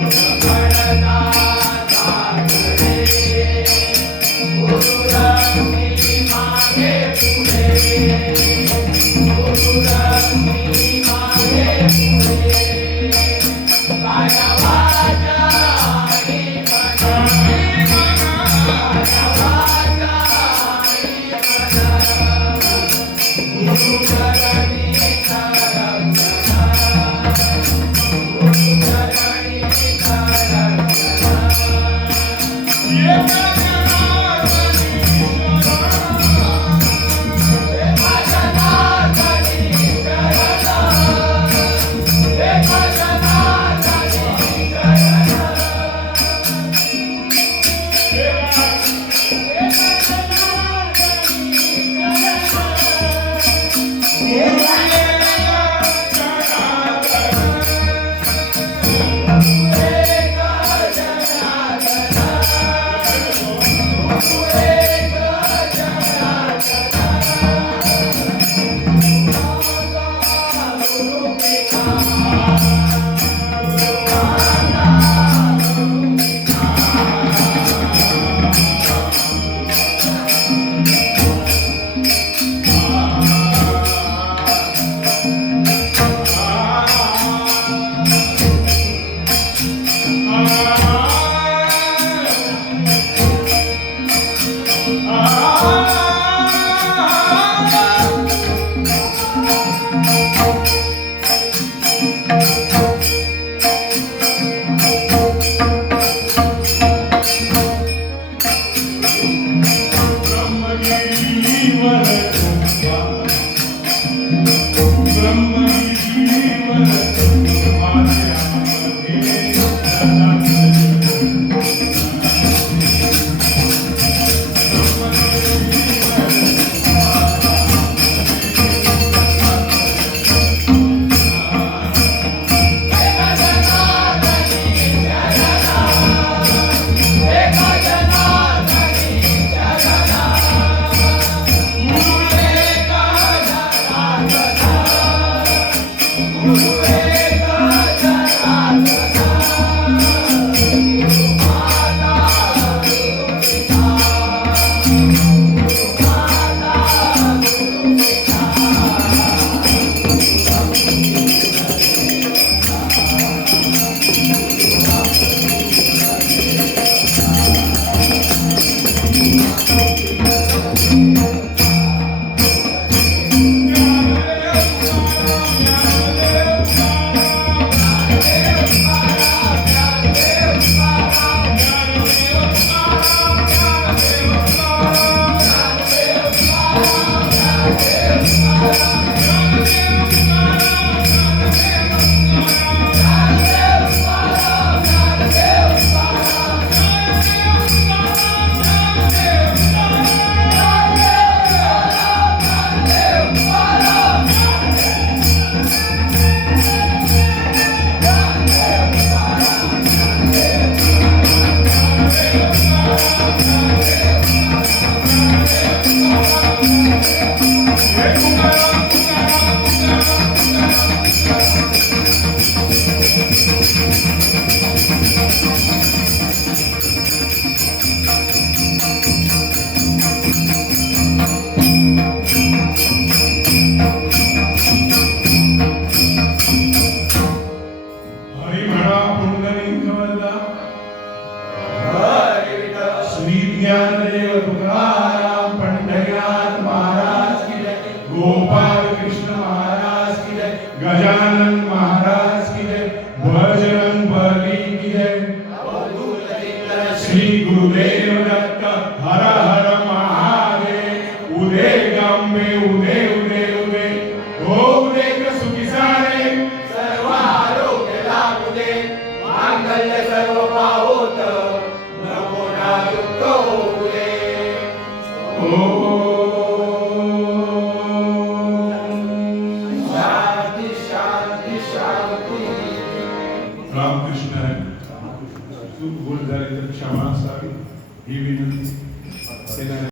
जो ऌषभडता नाक डे। पुरुररां निमा पुले। भाया बाया जाइमन, Monta 거는 and reparatate right by Laparangin. भूर्टा निमान्न Yeah. Hebinnen, Zeller. Yes. Okay.